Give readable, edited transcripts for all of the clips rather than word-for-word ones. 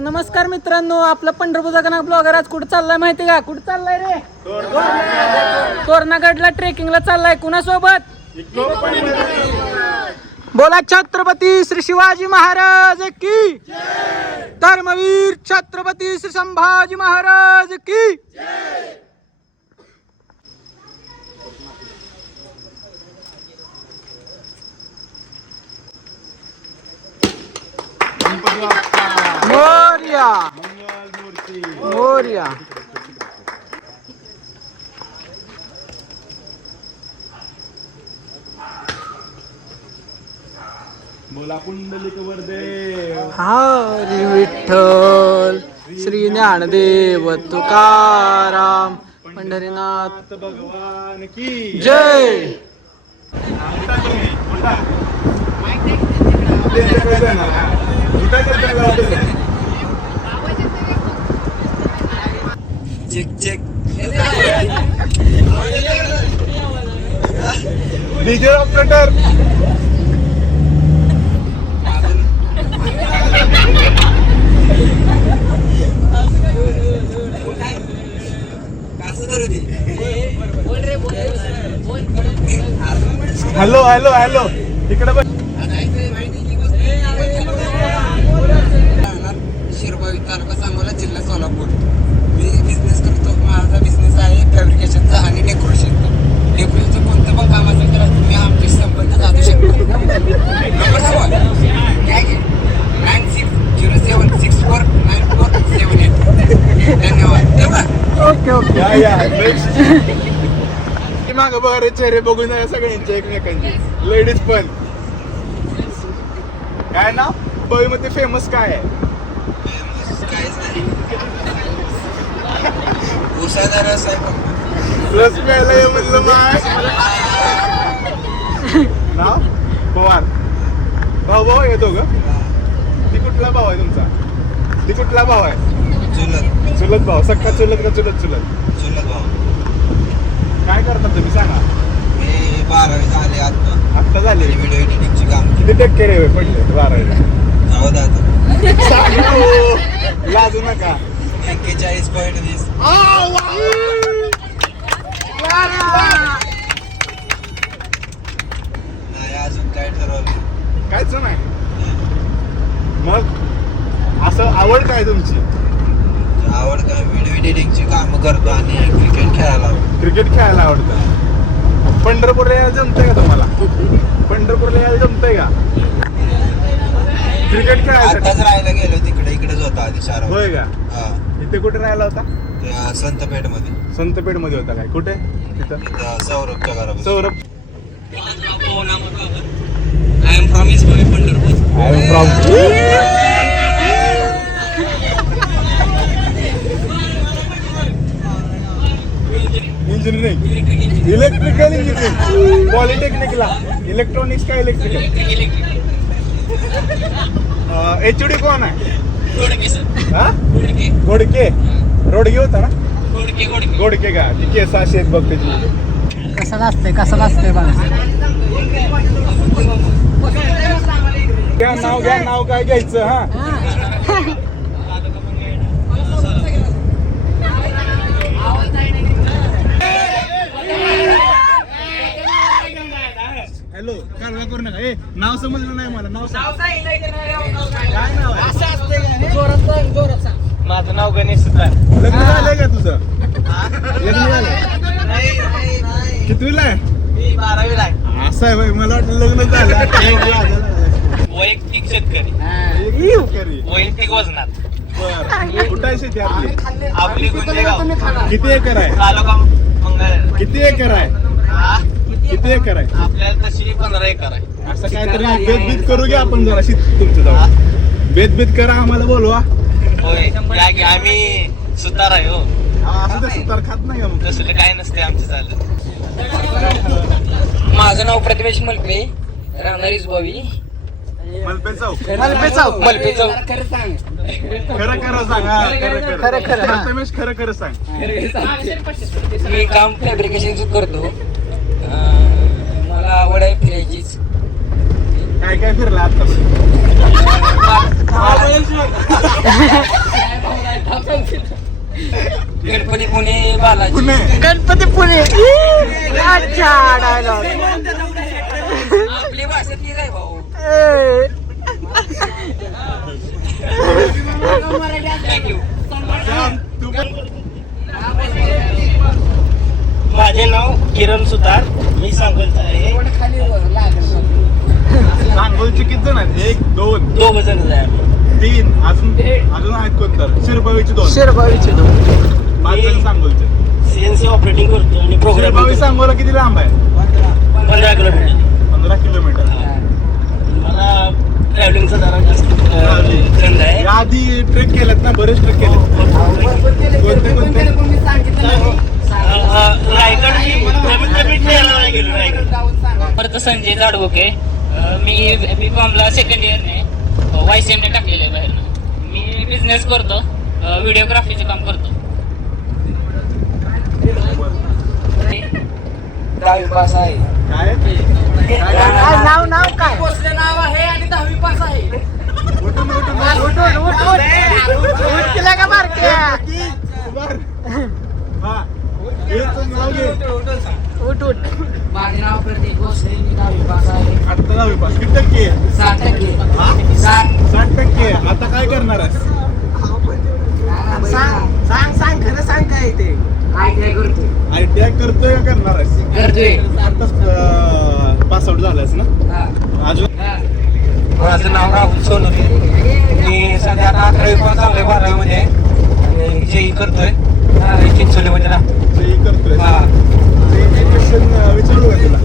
नमस्कार मित्रांनो, आपला पंढरपूरचा गणक ब्लॉगर आज कुठं चाललाय माहिती का? कुठं चाललाय रे? तोरणागडला ट्रेकिंगला चाललाय. कुणासोबत? बोला छत्रपती श्री शिवाजी महाराज की जय. धर्मवीर छत्रपती श्री संभाजी महाराज की जय. मोरया मोरया. बोला पुंडलिक वरदे. हरी विठ्ठल श्री ज्ञानदेव तुकाराम पंढरीनाथ भगवान की जय. Check check DJ operator. Hello hello hello तिकडे बघ. शिरबाई तालुका सांगोला जिल्हा सोलापूर. मी बिझनेस करतो. माझा बिझनेस आहे फॅब्रिकेशनचा आणि डेकोरेशनचा. डेकोरेशनचं कोणतं पण काम असेल तर तुम्ही आमचे संपर्क साधू शकता. नंबर सांगा काय घे 9607649478. धन्यवाद. Okay okay. या या नेक्स्ट. माग बघा रे चेहरे बघून या सगळ्यांचे एकमेकांचे. लेडीज पण काय ना बळी मध्ये फेमस काय आहे? काहीच नाही. उसाचा रस आहे फक्त. रस प्यायला म्हणलं नाव पवार. भाऊ भाऊ येतो ग. ती कुठला भाऊ आहे तुमचा? ती कुठला भाऊ आहे? चुलत चुलत भाऊ. सक्का चुलत का चुलत चुलत? चुलत भाऊ. काय करतात तुम्ही सांगा? मी 12वी झाले आता. आत्ता झाले. व्हिडिओ एडिटिंगची काम. किती टक्के रे पडले 12वीला? जाऊ द्या आता. सांगू. लाजू नका. 41.20. नाही अजून काय ठरवलं. कायच नाही. मग असं आवड काय तुमची? आवड काय? व्हिडिओ एडिटिंगची कामं करतो आणि क्रिकेट खेळायला आवडतं. क्रिकेट खेळायला आवडतं. पंढरपूरला यायला जमतंय का तुम्हाला? पंढरपूरला यायला जमतंय का क्रिकेट खेळायसाठी? आताच राहायला गेलो तिकडे. इकडेच होता आधी शारा. होय का? हा. इथे कुठे राहिला होता? त्या संतपेठ मध्ये. संतपेठ मध्ये होता काय? कुठे? तिथं सौरभच्या घरामध्ये. Saurabh. I am from Ismail Pandharpur. Engineering. Electrical engineering. पॉलिटेक्निकला इलेक्ट्रॉनिक्स का इलेक्ट्रिकल? एचडी कोण आहे? हा? गोडके. रोडगे होता ना? गोडके का? ती केस अशी आहेत बघ त्याची. कसं असतंय बघा. घ्या नाव काय घ्यायचं? हा हॅलो. कारवा करू नका. ए नाव समजलं नाही मला. नाव काय नाव आहे? माझं नाव गणेश. लग्न झालंय का तुझं? लग्न झालंय? कितवीला आहे? 12वीला आहे. असं आहे बाई. मला वाटलं लग्न झालं. वैयक्तिक शेतकरी, वैयक्तिक वजनात. बरं. कुठं आहे शेती आपली? आपली गुंजेगाव. किती एकर आहे? तालुका मंगळ. किती एकर आहे? किती एकर आहे? आपल्याला तशी 15 एकर आहे. असं काहीतरी बेतबीत करू घ्या आपण जरा तुमचं जाऊ. बेतबीत करा आम्हाला बोलवा. होय काय की आम्ही सुतार आहे. हो असं ते सुतार खात नाही का मग? तसलं काय नसते आमचं चालत. माझं नाव प्रतिमेश मलपे, राहणारीच बावी. मलपे चौक. मलपे चौक. खरं खरं सांग. खरं खरं रमेश खरं खरं सांग. मी काम फॅब्रिकेशनचं करतो. मला आवड आहे फिरायचीच. काय काय फिरला आता गणपती पुणे बालाजी पुणे गणपती पुणे अच्छा डायलॉग आपली भाषा तीच आहे भाऊ. थँक्यू. तू पण माझे नाव किरण सुतार, मी सांगोलचा आहे. सांगोलचे किती जण आहेत? 1 2 दोघ जण आहे. 3 अजून आहेत कोणतर शिरबावीचे 2 शिरबावीचे 2 5 जण सांगोलचे. सीएनसी ऑपरेटिंग करतो आणि प्रोग्राम शिरबावी सांगोला किती लांब आहे? 15 किलोमीटर. 15 किलोमीटर. मला ट्रॅव्हलिंगचा जरा जास्त छंद आहे. आधी ट्रेक केलेत ना? बरेच ट्रेक केले. कोणते रायगड कमीत कमी ट्रेनला नाही गेलो. रायगड परत संजय जाडवके. मी B.Com सेकंड इयरने YCM ने टाकलेलं आहे बाहेर. मी बिझनेस करतो, व्हिडिओग्राफीचे काम करतो. 10वी पास आहे. काय नाव काय नाव आहे आणि 10वी पास आहे. उठ केला का मारक्या हा हेच नाव घे. उठ उठ माझे नाव प्रतीक भोसले. मी 10वी पास आहे. आता 10वी पास. किती टक्के? 60%. हा? 60. 60%. आता काय करणार आहेस? सांग खरं सांग काय ते ITI करतोय. ITI करतोय का करणार आहेस? करतोय. आताच पास आउट झालायस ना? अजून माझं नाव राहुल सोनवणे. मी सध्या आता 11वी पास झालोय 12वी मध्ये आणि JEE करतोय चिंचोलीमध्ये राहतो. JEE करतोय. हा. JEE क्वेश्चन विचारू का तुला?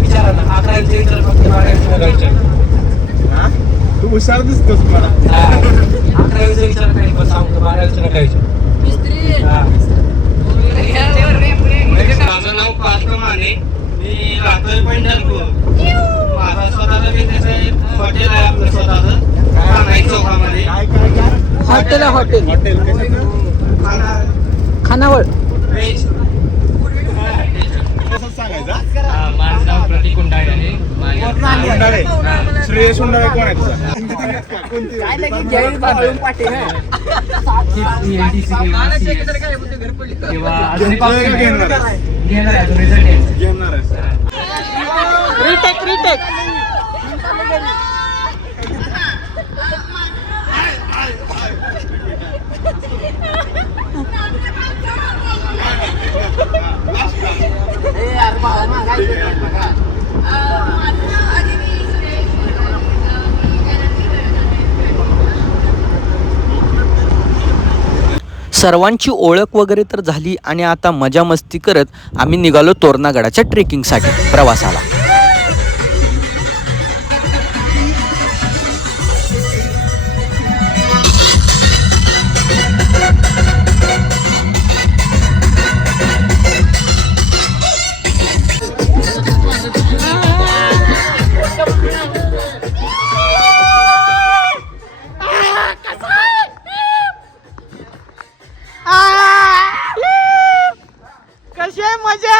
विचारा ना. 11वीचे विचार फक्त 12वीचे नका विचार. हा? तू हुशार दिसतोस मला. 11वीचे विचार काही पण सांगतो 12वीचे नका विचार. माझं नाव पार्थ माने. मी राहतोय पंढरपूर. माझा स्वतःचा बिझनेस आहे. हॉटेल आहे आपलं स्वतःचं कानाई चौकामध्ये. काय काय काय? हॉटेल आहे, हॉटेल. हॉटेल कशाचं? खानावळ. व्हेज. कसं सांगायचं? माझं नाव प्रतीक कुंडाळे आहे. उंडाळे. श्रेयस उंडाळे कोण आहे तुझा? कोणती? घेणार आहेस? रिटेक रिटेक सर्वांची ओळख वगैरे तर झाली आणि आता मजा मस्ती करत आम्ही निघालो तोरणागडाच्या ट्रेकिंगसाठी प्रवासाला. कशी आहे मजा?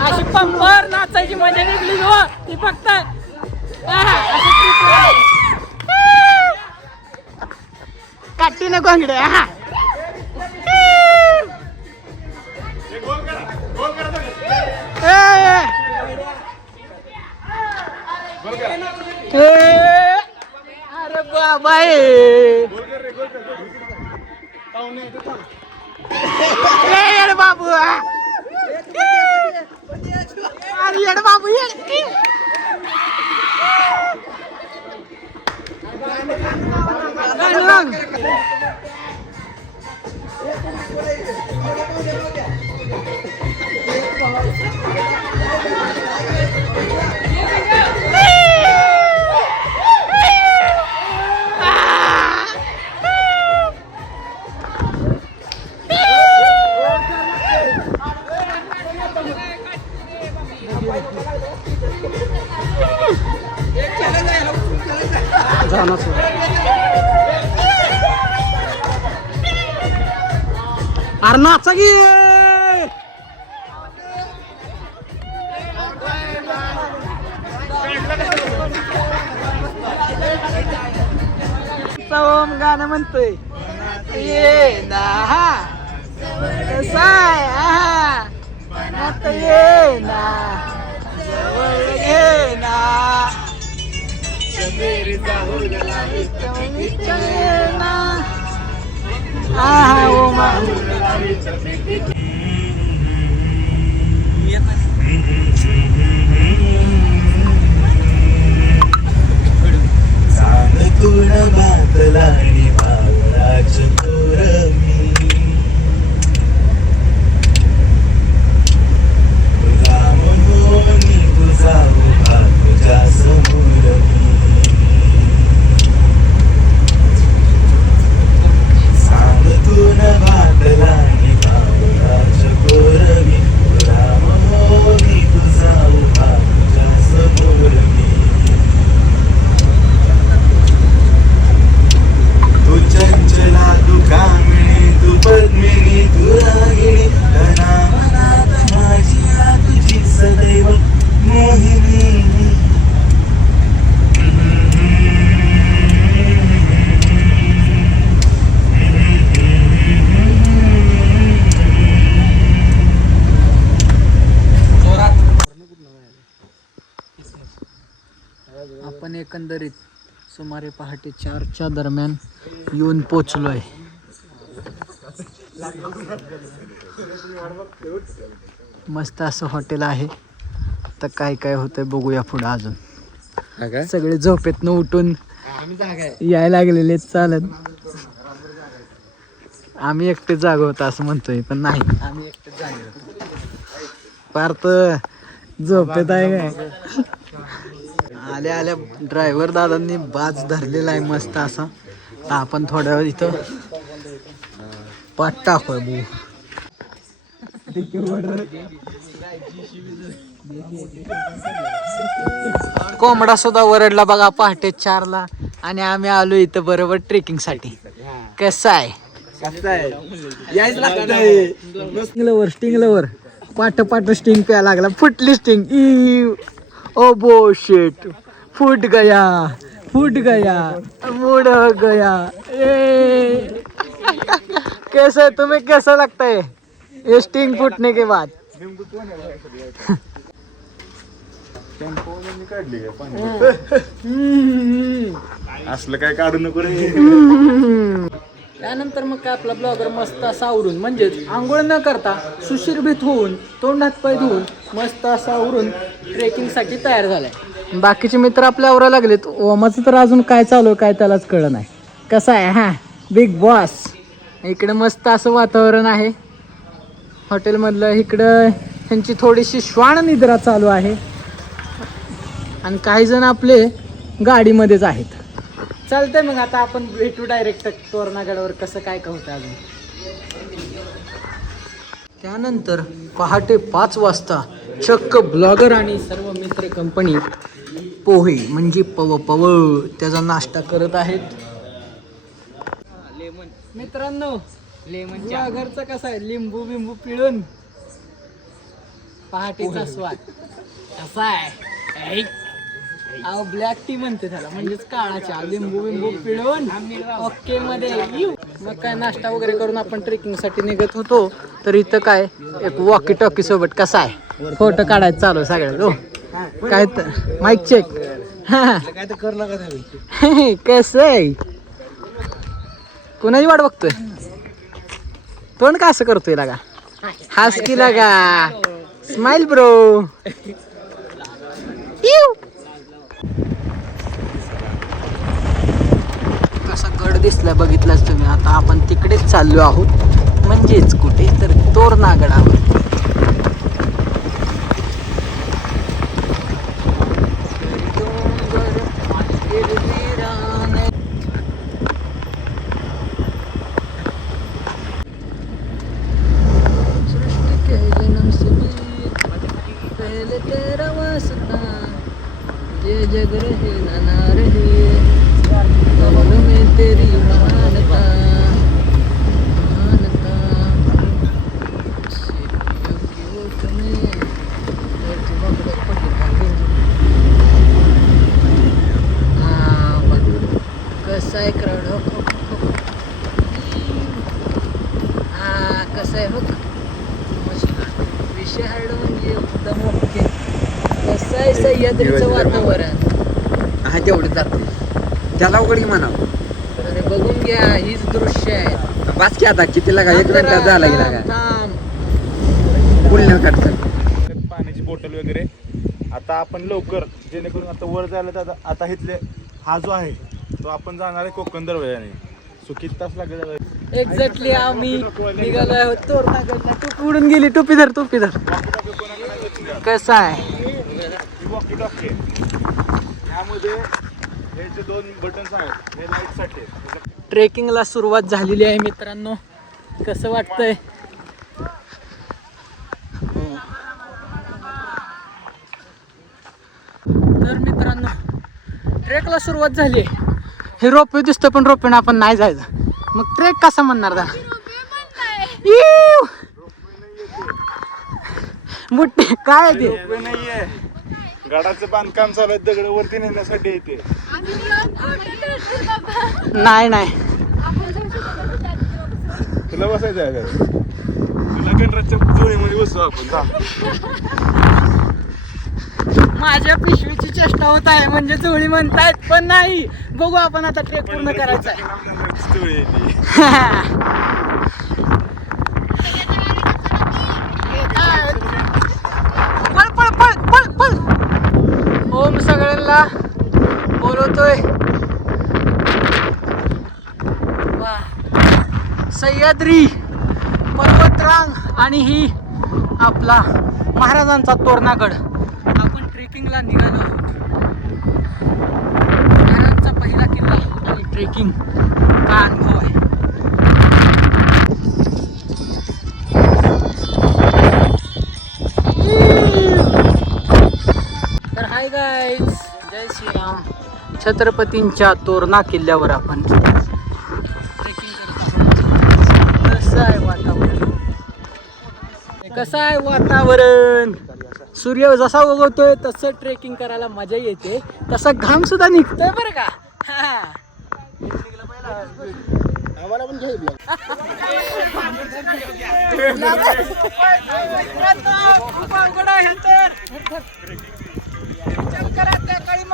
अशी पंपर नाचायची मजा निघली हो ती फक्त. काठीने गोंगडे. अरे बाबा येड बाबू. अरे येड बाबू येड. अरे नाचा की ओम गाणं म्हणतोय ये ना हा कसा आहे आहा मनात ये ना जवळ घे ना आहा ओमा तुण घातला आणि भावराज कोरमी तुझा मोहनी तुझा उभा तुझ्या समोर सांग तुण घातला आणि भावराज कोरमी तुझा मोहनी तुझा उभा तुझ्या समोर तू चंचला तू कामिणी तू पद्मिनी तू रागिणी घना मनात माझी आ तुझी सदैव मोहिनी आपण एकंदरीत सुमारे पहाटे 4च्या दरम्यान येऊन पोचलोय. मस्त असं हॉटेल आहे. तर काय काय होतंय बघूया पुढे अजून. सगळे झोपेतनं उठून यायला लागलेले चालत. आम्ही एकटे जाग होतो असं म्हणतोय पण नाही आम्ही एकटे जागे होतो. पार्थ झोपेत आहे काय. आल्या आल्या ड्रायव्हर दादांनी बाज धरलेला आहे मस्त असा. आपण थोड्या वेळ इथं पाठ टाकूय बू. कोंबडा सुद्धा वरडला बघा पहाटे 4ला आणि आम्ही आलो इथं बरोबर ट्रेकिंग साठी. कसं आहे स्टिंगलवर पाठ पाठ स्टिंग प्या लागला. फुटली स्टिंग. ओ बो शिट फूट गया मुड़ गया. ए कैसे तुम्हें कैसा लगता है ये स्टिंग फूटने के बाद. असलं काय काढू नको रे. त्यानंतर मग काय आपला ब्लॉगर मस्त असा आवरून म्हणजेच आंघोळ न करता सुशिरभीत होऊन तोंड हात पाय धुवून मस्त असा आवरून ट्रेकिंगसाठी तयार झालाय. बाकीचे मित्र आपल्या आवरा लागलेत. ओमाचं तर अजून काय चालू काय त्यालाच कळलं नाही. कसं आहे हा बिग बॉस. इकडे मस्त असं वातावरण आहे हॉटेलमधलं. इकडं ह्यांची थोडीशी श्वान निद्रा चालू आहे आणि काही जण आपले गाडीमध्येच आहेत. चालतंय मग आता आपण भेटू डायरेक्ट तोरणागडावर कसं काय काय होतं अजून. त्यानंतर पहाटे 5 वाजता चक्क ब्लॉगर आणि सर्व मित्र कंपनी पोहे म्हणजे पव त्याचा नाश्ता करत आहेत. मित्रांनो ब्लॉगरचा कसा आहे लिंबू बिंबू पिळून पहाटेचा स्वाद कसा आहे. अहो ब्लॅक टी म्हणते त्याला म्हणजेच काळा चहा. लिंबू बिंबू पिळून ओके मध्ये मग काय नाश्ता वगैरे करून आपण ट्रेकिंगसाठी निघत होतो. तर इथं काय एक वॉकी टॉकी सोबत कसा आहे फोटो काढायचं चालू सगळ्यात. हो काय तर माईक चेक. काय तर कर नका कसं आहे कोणाची वाट बघतोय. तोंड का असं करतोय लागा. हास की लागा. Smile bro. कसा गड दिसला बघितलाच तुम्ही. आता आपण तिकडेच चाललो आहोत म्हणजेच कुठे तर तोरणागडावर. ये जग रहे ना रहे कौन में तेरी महानता महानता. दृश्य म्हणजे एकदम ओके. कसं आहे सह्याद्रीचं वातावरण. हा तेवढं जातो त्याला उघड म्हणा. अरे बघून घ्या, हीच दृश्य आहे. वाच की आता किती लागा 1 मिनिटात झाला गेला का थांब. पुढल्या काढतं. पाण्याची बॉटल वगैरे. आता आपण लवकर जेणेकरून आता वर जायला तर आता इथले हा जो आहे तो आपण जाणार आहे कोकण दरवाजाने. सो किती तास लागेल? एक्झॅक्टली आम्ही निघालो आहोत तोरणागडला. टोपी उडून गेली. टोपी धर, टोपी धर. कसं आहे वॉकी टॉकी यामध्ये हे जे 2 बटन्स आहेत हे लाईटसाठी. ट्रेकिंगला सुरुवात झालेली आहे मित्रांनो. कसं वाटतंय? तर मित्रांनो ट्रेकला सुरुवात झाली आहे. हे रोपवे दिसतं पण रोपवेनं आपण नाही जायचं. मग ट्रेक कसा म्हणणार दा? बुट्टे काय आहे ते? रोपवे नाहीये, गडाचं बांधकाम चालू आहे. दगड वरती नेण्यासाठी येते. नाही नाही तुला बसायचं आहे का? तुला गणराजच्या जोडीमध्ये बसू आपण. जा. माझ्या पिशवीची चेष्टा होत आहे म्हणजे जोळी म्हणतायत पण नाही. बघू आपण आता ट्रेक पूर्ण करायचा आहे. जोडी येते. पळ पळ पळ पळ पळ. ओम सगळ्यांना बोलवतोय. वा, सह्याद्री पर्वतरांग आणि ही आपला महाराजांचा तोरणागड. आपण ट्रेकिंगला निघालो आहोत. महाराजांचा पहिला किल्ला आणि ट्रेकिंग का अनुभव आहे. तर हाय गाईज, जय श्रीराम. छत्रपतींच्या तोरणा किल्ल्यावर आपण ट्रेकिंग करत आहोत. कसं आहे वातावरण? कसं आहे वातावरण? सूर्य जसा उगवतोय तसं ट्रेकिंग करायला मजा येते. तसा घाम सुद्धा निघतोय बरं का. आम्हाला पण घ्यायला खूप अवघड आहे तर. विचार करा त्या काळी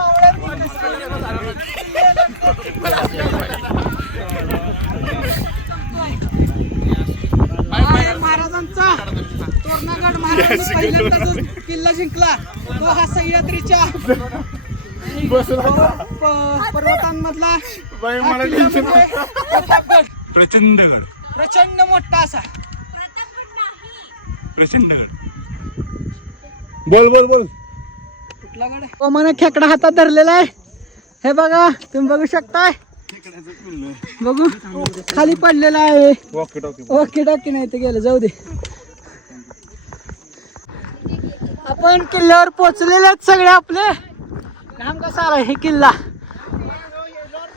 महाराजांचा तोरणागड. महाराजांनी पहिल्यांदा जो किल्ला जिंकला तो हा सह्याद्रीच्या पर्वतांमधला बाई हा मला किल्ला टेन्शन. म्हणजे प्रतापगड. प्रचंडगड. प्रचंड मोठा असा. प्रचंडगड. बोल बोल बोल. कुठला गड आहे? ओमानं खेकडा हातात धरलेला आहे. हे बघा, तुम्ही बघू शकताय. बघू खाली पडलेला आहे. Walkie talkie. ओके टाकी नाही ते गेलं, जाऊ दे. आपण किल्ल्यावर पोचलेले आहेत सगळे. आपले घाम कसा आला. हे किल्ला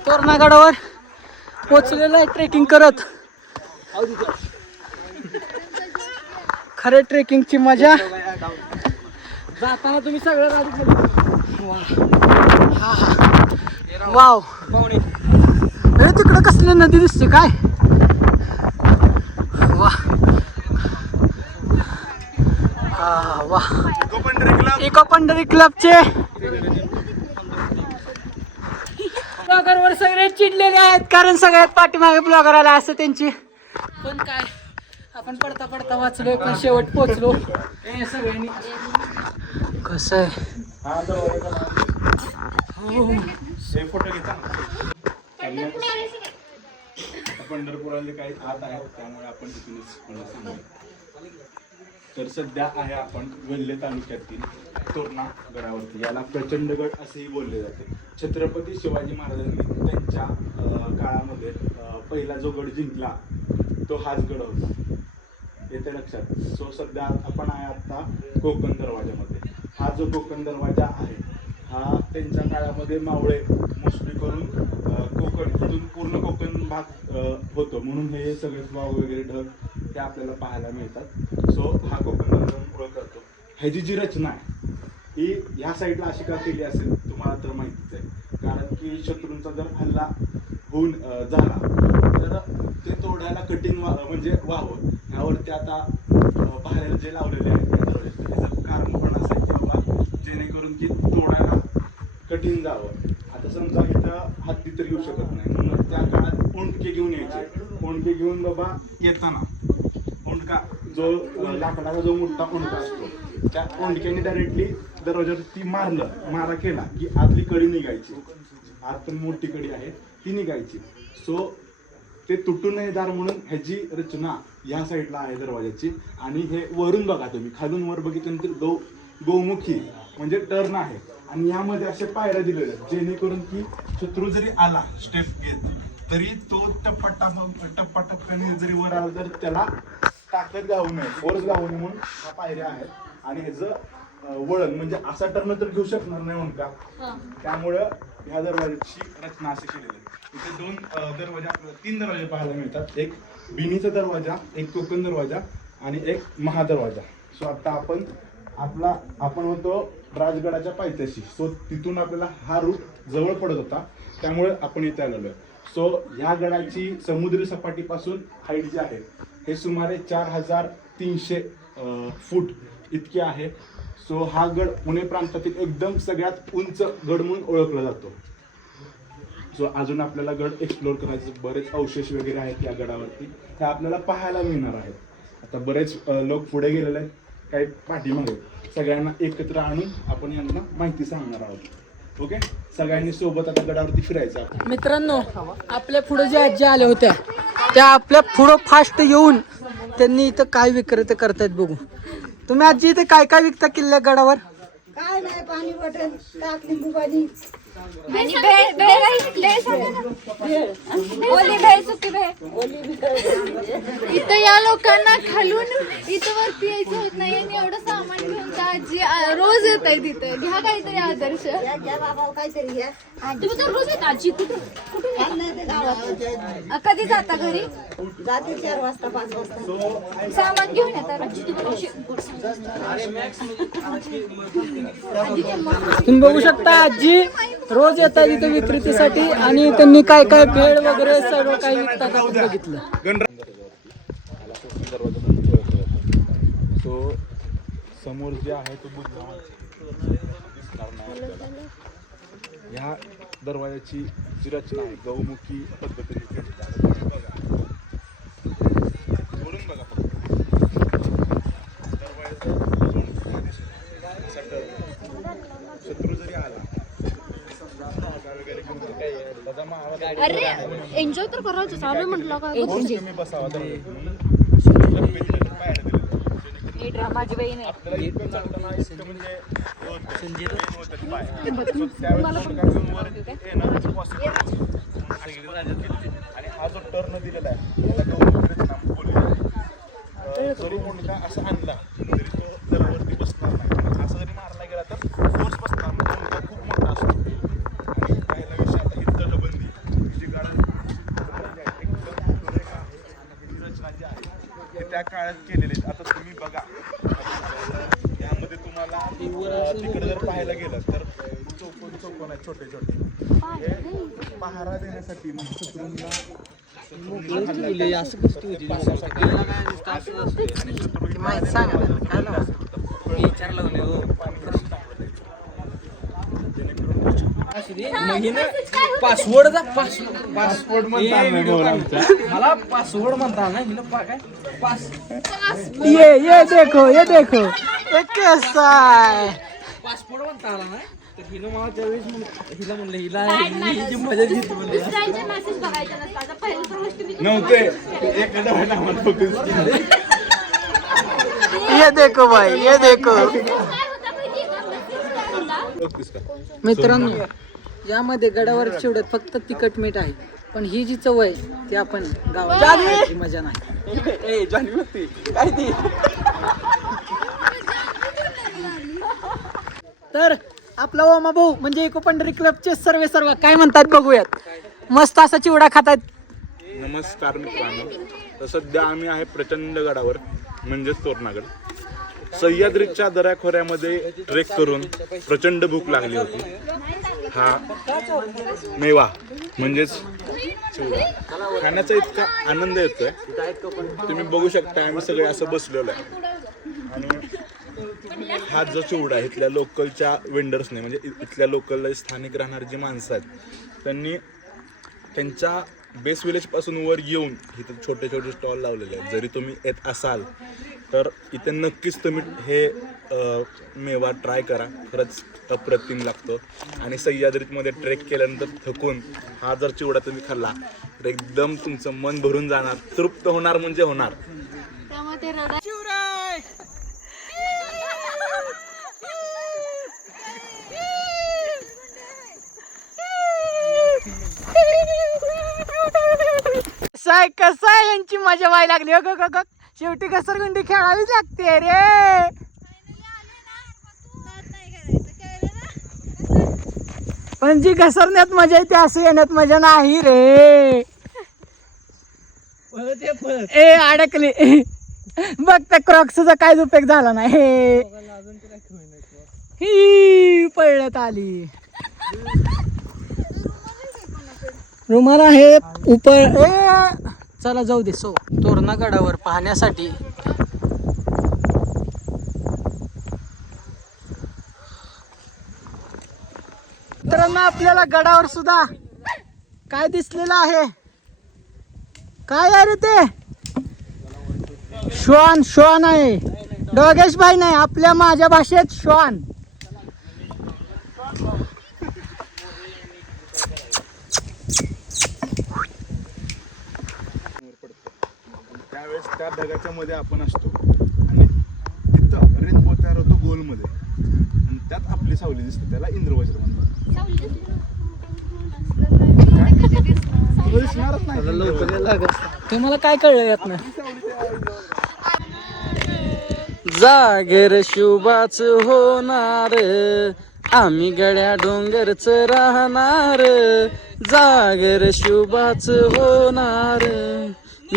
तोरणागडावर पोचलेला आहे ट्रेकिंग करत. खरे ट्रेकिंगची मजा जाताना तुम्ही सगळं वाव. अरे तिकडं कसली नदी दिसते काय. वा वा. इको पंढरी क्लबचे ब्लॉगरवर सगळे चिडलेले आहेत कारण सगळ्यात पाठीमागे ब्लॉगर आला असं त्यांची. पण काय आपण पडता पडता वाचलोय पण शेवट पोचलो. सगळ्यांनी कसं आहे. फोटो घेता. पंढरपुराले काही आत आहे त्यामुळे आपण तिथूनच सांगू. तर सध्या आहे आपण वेल्हे तालुक्यातील तोरणा गडावरती. याला प्रचंडगड असेही बोलले जाते. छत्रपती शिवाजी महाराजांनी त्यांच्या काळामध्ये पहिला जो गड जिंकला तो हाच गड होता. येते लक्षात. सो सध्या आपण आहे आता कोकण दरवाजामध्ये. हा जो कोकण दरवाजा आहे हा त्यांच्या काळामध्ये मावळे मोस्टली करून कोकण इथून पूर्ण कोकण भाग होतो म्हणून हे सगळे वाव वगैरे ढग हे आपल्याला पाहायला मिळतात. सो हा कोकण दरवाजा ओळख करतो. ह्याची जी रचना आहे ही ह्या साईडला अशी का केली असेल तुम्हाला तर माहितीच आहे. कारण की शत्रूंचा जर हल्ला होऊन झाला तर ते तोडायला कठीण म्हणजे व्हावं ह्यावरती आता बाहेर जे लावलेले आहेत कठीण जावं. आता समजा इथं हत्ती तर येऊ शकत नाही, म्हणून त्या काळात ओंडके घेऊन यायचे. ओंडके घेऊन बाबा येताना ओंडका जो लाकडाचा जो मोठा ओंडका असतो, त्या ओंडक्याने डायरेक्टली दरवाजावरती मारा केला की आतली कडी निघायची. आत मोठी कडी आहे ती निघायची. सो ते तुटू नये दार म्हणून ह्याची रचना ह्या साईडला आहे दरवाजाची. आणि हे वरून बघा तुम्ही, खालून वर बघितल्यानंतर गौमुखी म्हणजे टर्न आहे. आणि यामध्ये असे पायऱ्या दिलेल्या आहेत जेणेकरून की शत्रू जरी आला स्टेप घेत तरी तो टप्प्याने जरी वर आला तर त्याला ताकद गावू नये, फोर्स गावू नये म्हणून ह्या पायऱ्या आहेत. आणि ह्याचं वळण म्हणजे असा टर्न तर घेऊ शकणार नाही म्हणून त्यामुळं ह्या दरवाजाची रचना अशी केलेली आहे. इथे 2 दरवाजा आपल्याला 3 दरवाजे पाहायला मिळतात. एक बिनीचा दरवाजा, एक कोकण दरवाजा आणि एक महादरवाजा. सो आता आपण होतो राजगडाच्या पायथ्याशी. सो तिथून आपल्याला हा रूट जवळ पडत होता, त्यामुळे आपण इथे आलेलो आहे. सो ह्या गडाची समुद्री सपाटीपासून हाईट जी आहे हे सुमारे 4300 फूट इतकी आहे. सो हा गड पुणे प्रांतातील एकदम सगळ्यात उंच गड म्हणून ओळखला जातो. सो अजून आपल्याला गड एक्सप्लोर करायचे बरेच अवशेष वगैरे आहेत या गडावरती, ते आपल्याला पाहायला मिळणार आहेत. आता बरेच लोक पुढे गेलेले आहेत, काही पाठीमागे. सगळ्यांना एकत्र आणून आपण यांना माहिती सांगणार आहोत. ओके, सगळ्यांनी सोबत आता गडावरती फिरायचं. मित्रांनो, आपल्या पुढे ज्या आजी आल्या होत्या त्या आपल्या पुढं फास्ट येऊन त्यांनी इथं काय विक्रेते करतायत बघू. तुम्ही आजी इथे काय काय विकता किल्ल्या गडावर? काय नाही, पाणी बॉटल, ताक, लिंबू पाणी, आणि ओली भेळ, सुकी भेळ. इथं या लोकांना खालून इथं वरती यायचं होत नाही आणि एवढं सामान घेऊन तर आजी रोज येत आहे तिथं. घ्या काहीतरी आदर्श. घ्या बाबा काहीतरी घ्या. तुम्ही तर रोज येत आजी कुठून नाही ते गावात कधी जाता घरी? जाते 4 वाजता 5 वाजता. सामान घेऊन येतात आजी. तुम्ही बघू शकता आजी रोज येतात इथे विक्रेतेसाठी आणि त्यांनी काय काय भेळ वगैरे सर्व काही विकतात आपण बघितलं. सो समोर जे आहे तो बुद्ध दिसणार नाही आपल्याला. ह्या दरवाजाची जी रचना आहे गौमुखी पद्धतीने केलेली आहे. बघा वरून बघा फक्त दरवाजाचं शत्रू जरी आला अरे एन्जॉय तर करायचं चालू म्हटलं का? कमी बसावा माझी बहीण आहे. आपल्याला इतकं चढताना इतकं म्हणजे आणि हा जो टर्न दिलेला आहे त्याला जरी मुलगा असा आणला तरी तो दरवरती बसणार नाही. असा जरी मारला गेला तर फोर्स बसणार म्हणजे मुलगा खूप मोठा असतो. आणि पहिला विषय आता ही तटबंदी जी रचना जी आहे ते त्या काळात केलेली आहेत. आता तुम्ही बघा यामध्ये तुम्हाला तिकडे जर पाहायला गेलं तर चौकोन आहेत छोटे छोटे. हे पहारा देण्यासाठी म्हणजे शत्रूंना पासवर्ड मला पासवर्ड म्हणता ना ये देखो ये कैसा है. पासपोर्ट म्हणता आला ना तर हिनं मला त्यावेळेस हिला म्हणलं हिला ही मजा घेतली म्हणलं. दुसऱ्यांचे मेसेज बघायचे नसतात. पहिली तर गोष्ट मी नव्हते एखादा आम्हाला फोकस ये देखो भाई ये देखो. काय होतं माहिती आहे का? मित्रांनो, यामध्ये गडावर चिवड्यात फक्त तिखट मीठ आहे, पण ही जी चव आहे ती आपण गावात खायची मजा नाही. तर आपला ओमा भाऊ म्हणजे इको पंढरी क्लबचे सर्व काय म्हणतात बघूयात. मस्त असा चिवडा खातात. नमस्कार मित्रांनो, तर सध्या आम्ही आहे प्रचंड गडावर म्हणजेच तोरणागड. सह्याद्रीच्या दऱ्याखोऱ्यामध्ये ट्रेक करून प्रचंड भूक लागली होती. हा मेवा म्हणजेच चिवडा खाण्याचा इतका आनंद येतोय तुम्ही बघू शकता. आम्ही सगळे असं बसलेलो आहे आणि हा जो चिवडा आहे इथल्या लोकलच्या वेंडर्सने म्हणजे इथल्या लोकल स्थानिक राहणारी जी माणसं आहेत त्यांनी त्यांच्या बेस विलेजपासून वर येऊन इथं छोटे छोटे स्टॉल लावलेले आहेत. जरी तुम्ही येत असाल तर इथे नक्कीच तुम्ही हे मेवा ट्राय करा. खरंच अप्रतिम लागतो. आणि सह्याद्रीमध्ये ट्रेक केल्यानंतर थकून हा जर चिवडा तुम्ही खाल्ला तर एकदम तुमचं मन भरून जाणार, तृप्त होणार म्हणजे होणार. त्यामध्ये रडा कसा यांची मजा व्हायला लागली. शेवटी घसरगुंडी खेळावीच लागते रे. पण जी घसरण्यात मजा येते असं येण्यात मजा नाही रे. ए अडकली बघ त्या क्रॉक्सचा काहीच उपयोग झाला नाही. ही पळण्यात आली. रुमाल आहे उपर. चला जाऊ दे. तोरणा गडावर पाहण्यासाठी मित्रांनो आपल्याला गडावर सुद्धा काय दिसलेलं आहे. काय आहे रे ते? श्वान आहे. डोगेश भाई नाही, आपल्या माझ्या भाषेत श्वान. त्यावेळेस त्या ढगाच्या मध्ये आपण असतो आणि तिथं रेनबो तयार होतो गोलमध्ये आणि त्यात आपली सावली दिसते. त्याला इंद्रवज्र म्हणतात. दिसणारच नाही. तुम्हाला काय कळलं यातनं? जागर शुभाच होणार, आम्ही गड्या डोंगरच राहणार. जागर शुभाच होणार,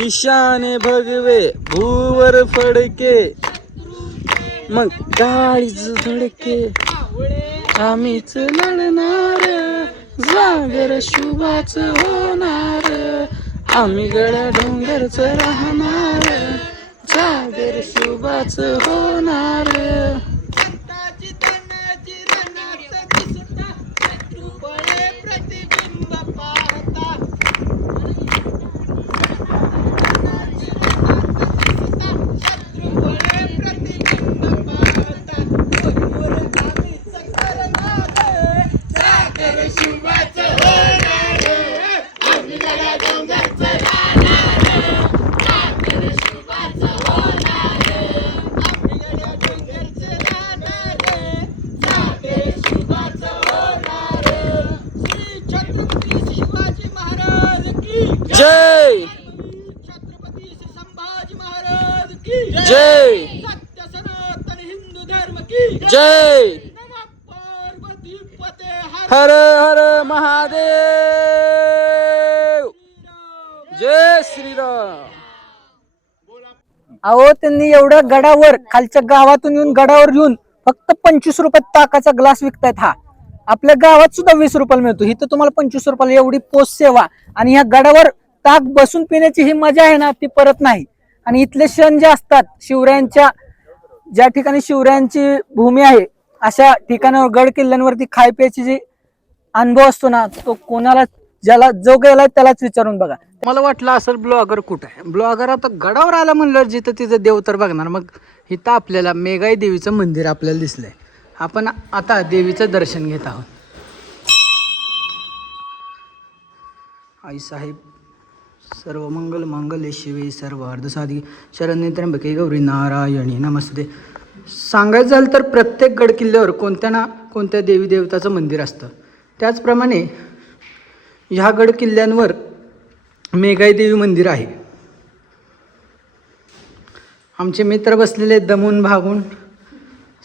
ईशाने भगवे भूवर फडके, मग काळीच धडके आम्हीच लढणार. जागर शुभाच होणार, आम्ही गड्या डोंगरच राहणार. जागर शुभाच होणार. जय छत्रपती संभाजी महाराज की जय सत्य सनातन हिंदू धर्म की जय. नमः पार्वती पते हर हर महादेव. जय श्रीराम. अहो त्यांनी एवढं गडावर खालच्या गावातून येऊन गडावर येऊन फक्त 25 रुपयात ताकाचा ग्लास विकतायत. हा आपल्या गावात सुद्धा 20 रुपयाला मिळतो. इथं तुम्हाला 25 रुपयाला एवढी पोस्ट सेवा. आणि ह्या गडावर ताक बसून पिण्याची ही मजा आहे ना ती परत नाही. आणि इथले क्षण जे असतात शिवरायांच्या, ज्या ठिकाणी शिवरायांची भूमी आहे अशा ठिकाणावर गड किल्ल्यांवरती खाय प्यायची जी अनुभव असतो ना तो कोणाला ज्याला जो गेला त्यालाच विचारून बघा. मला वाटलं असेल ब्लॉगर कुठं आहे. ब्लॉगर आता गडावर आला म्हणलं जिथं तिथं देव तर बघणार. मग इथं आपल्याला मेघाई देवीचं मंदिर आपल्याला दिसलंय. आपण आता देवीचं दर्शन घेत आहोत. आई साहेब सर्व मंगल मांगल्ये शिवे सर्व अर्धसाधी शरण्ये त्र्यंबके गौरी नारायणी नमस्ते. सांगायचं झालं तर प्रत्येक गड किल्ल्यावर कोणत्या ना कोणत्या देवी देवताचं मंदिर असतं. त्याचप्रमाणे ह्या गड किल्ल्यांवर मेघाई देवी मंदिर आहे. आमचे मित्र बसलेले दमून भागून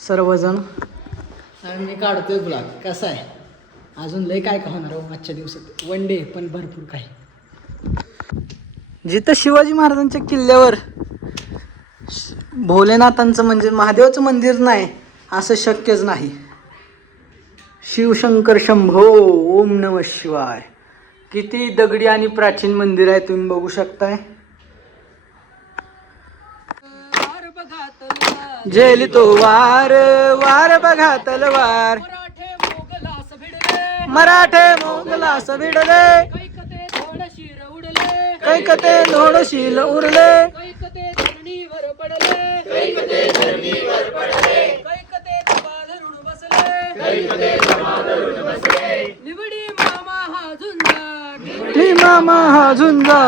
सर्वजण. मी काढतोय ब्लॉग. कसा आहे अजून लय काय का होणार हो आजच्या दिवसात. वन डे पण भरपूर काही. जिथं शिवाजी महाराजांच्या किल्ल्यावर भोलेनाथांचं म्हणजे महादेवाचं मंदिर नाही असं शक्यच नाही. शिवशंकर शंभो ओम नमः शिवाय. किती दगडी आणि प्राचीन मंदिर आहे तुम्ही बघू शकताय. झेलितो वार वार बघा तलवार. मराठे मोगलास भिडले, कैकते धोडशील उरले, मामा हा झुंजा.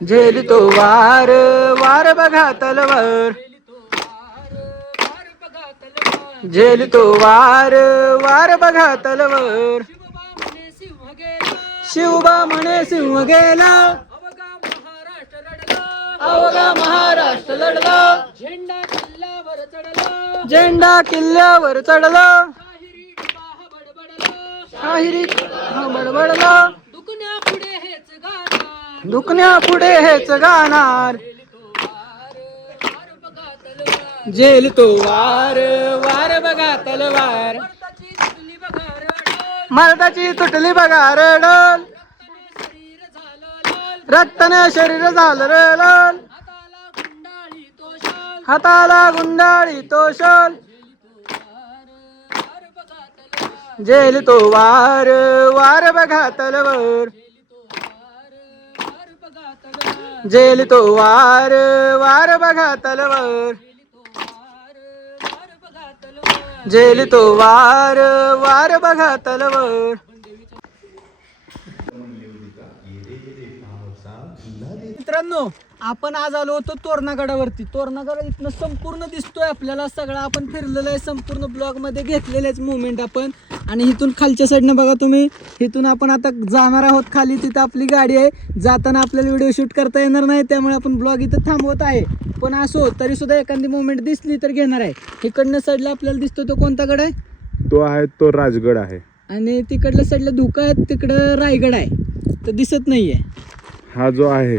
झेलितो वार वार बघा तलवार. झेलितो वार वार बघा तलवार. शिवबा म्हणे सिंह गेला, अवघा महाराष्ट्र लढला. झेंडा किल्ल्यावर चढला, शाहिरी बडबडला. दुखण्या पुढे हेच गाणार. झेलितो वार वार बघा तलवार. मर्दाची तुटली बघा रडल, रक्ताने शरीर झालं रडल. हाताला गुंडाळी तो शाल. झेलितो वार वार बघा तलवार. झेलितो वार वार बघा तलवार. झेलितो वार वार बघा तलवार. मित्रांनो, आपण आज आलो होतो तोरणागडावरती. तोरणागड इथनं संपूर्ण दिसतोय आपल्याला सगळं. आपण फिरलेलं आहे संपूर्ण ब्लॉग मध्ये घेतलेलेच मुवमेंट आपण. आणि इथून खालच्या साईडनं बघा तुम्ही, इथून आपण आता जाणार आहोत खाली. तिथं आपली गाडी आहे. जाताना आपल्याला व्हिडिओ शूट करता येणार नाही, त्यामुळे आपण ब्लॉग इथं थांबवत आहे. पण असो तरी सुद्धा एखादी मुवमेंट दिसली तर घेणार आहे. इकडनं साईडला आपल्याला दिसतो तो कोणता गड आहे? तो आहे तो राजगड आहे. आणि तिकडल्या साईडला धुका आहे, तिकडं रायगड आहे. तर दिसत नाहीये. हा जो आहे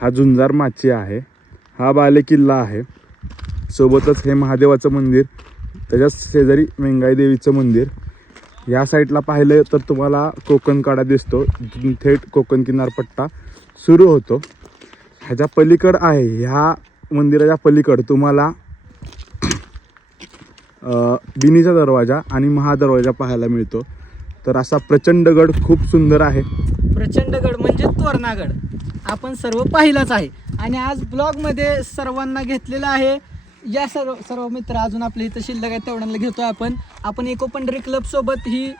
हा झुंजार माची आहे. हा बाले किल्ला आहे. सोबतच हे महादेवाचं मंदिर, त्याच्या शेजारी मेंगाई देवीचं मंदिर. या साईडला पाहिलं तर तुम्हाला कोकण काढा दिसतो. थेट कोकण किनारपट्टा सुरू होतो. ह्याच्या पलीकड आहे, ह्या मंदिराच्या पलीकड तुम्हाला बिनीचा दरवाजा आणि महादरवाजा पाहायला मिळतो. तर असा प्रचंडगड खूप सुंदर आहे. प्रचंडगड म्हणजे तोरणागड आपण सर्व पाहिलाच आहे. आणि आज ब्लॉगमध्ये सर्वांना घेतलेलं आहे. या सर्व मित्र अजून आपल्या इथं शिल्लक आहे तेवढ्यांना घेतो आपण इको पंढरी क्लब सोबत ही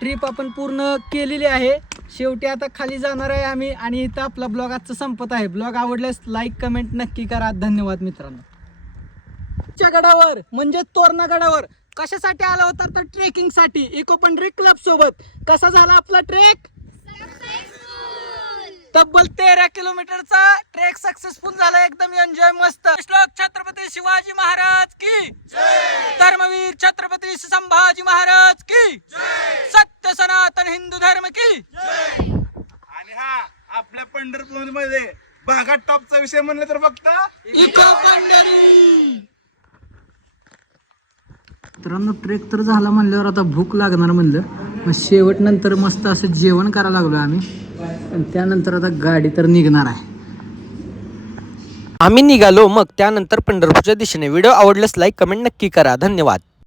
ट्रिप आपण पूर्ण केलेली आहे. शेवटी आता खाली जाणार आहे आम्ही. आणि इथं आपला ब्लॉग आजचा संपत आहे. ब्लॉग आवडल्यास लाईक कमेंट नक्की करा. धन्यवाद मित्रांनो. गडावर म्हणजे तोरणागडावर कशासाठी आला होता तर ट्रेकिंगसाठी इको पंढरी क्लब सोबत. कसा झाला आपला ट्रेक? तब्बल 13 किलोमीटरचा ट्रेक सक्सेसफुल झाला. एकदम एन्जॉय मस्त. श्लोक छत्रपती शिवाजी महाराज की जय. धर्मवीर छत्रपती संभाजी महाराज की जय. सत्य सनातन हिंदू धर्म की जय. आणि हा आपल्या पंढरपूर मध्ये भागात टॉपचा विषय म्हणलं तर फक्त इको पंढरी. मित्रांनो, ट्रेक तर झाला म्हणल्यावर आता भूक लागणार म्हणलं. मग शेवट नंतर मस्त असं जेवण करायला लागलो आम्ही. आणि त्यानंतर आता गाडी तर निघणार आहे. आम्ही निघालो मग त्यानंतर पंढरपूरच्या दिशेने. व्हिडिओ आवडल्यास लाईक कमेंट नक्की करा. धन्यवाद.